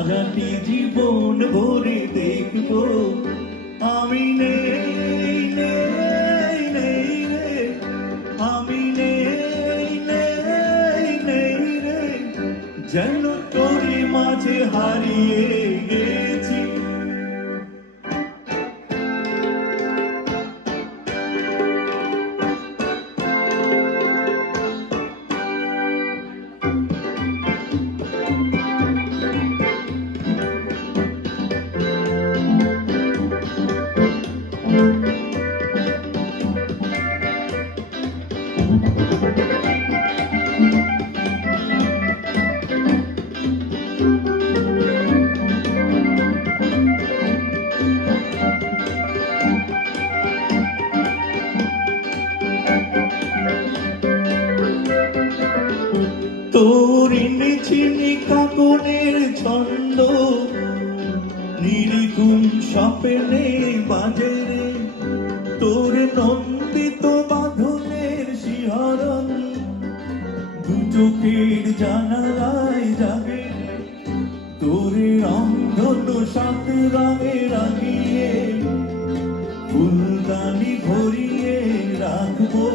সারাটি জীবন ভরে দেখবো আমি নেই নেই নেই রে, আমি নেই নেই নেই রে, যেন তোরই মাঝে হারিয়ে গেছি। তোর এনেছিনি কাকনের ছন্দ, নির্গুণ স্বপ্নে বাজে রে, তোর নন্দিত বাঁধনের শিহরণ দু চোখের জানালায় জাগে রে, তোর অন্ধত সাত রঙে রাঙিয়ে ফুলদানি ভরিয়ে রাখবো,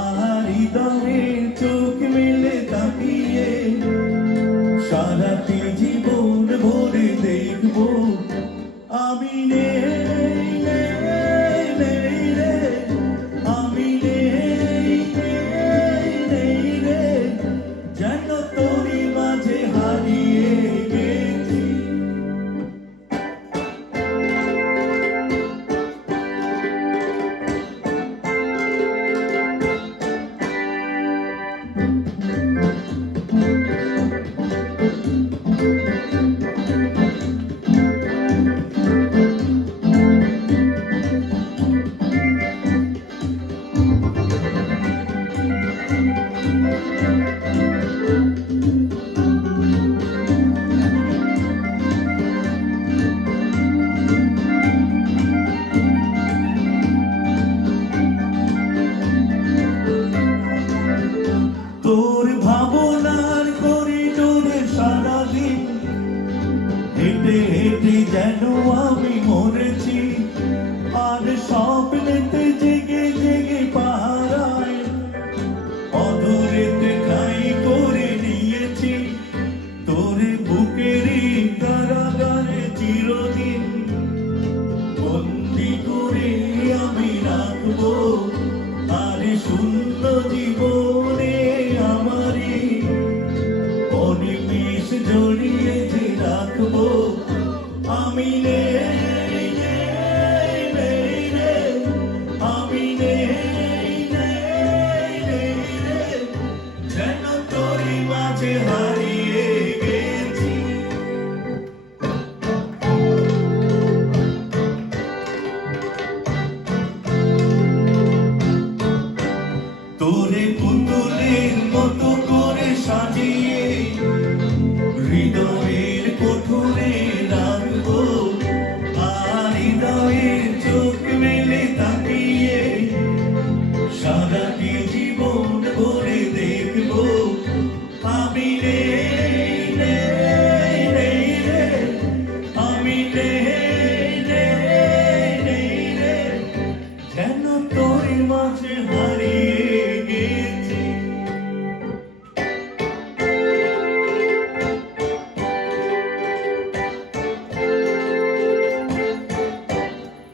আর হৃদয়ের চোখ মেলে তাকিয়ে সারাটি জীবন ভরে দেখবো আমি নেই নেই নেই রে, আমি নেই নেই নেই রে, যেন তোরই মাঝে হারিয়ে গেছি। তোর ভাবনার করিডোরে সারাদিন হেঁটে হেঁটে যেন আমি মরেছি, আর স্বপ্নেতে জেগে জেগে পাহারায় অধরেতে ঠাঁই করে নিয়েছি, তোর বুকেরই কারাগারে চিরদিন বন্দি করে আমি রাখবো, আর শূন্য জীবনে আমারই অনিমেষ জড়িয়ে যে রাখবো আমি নেই নেই নেই রে, আমি নেই নেই নেই রে, যেন তোরই মাঝে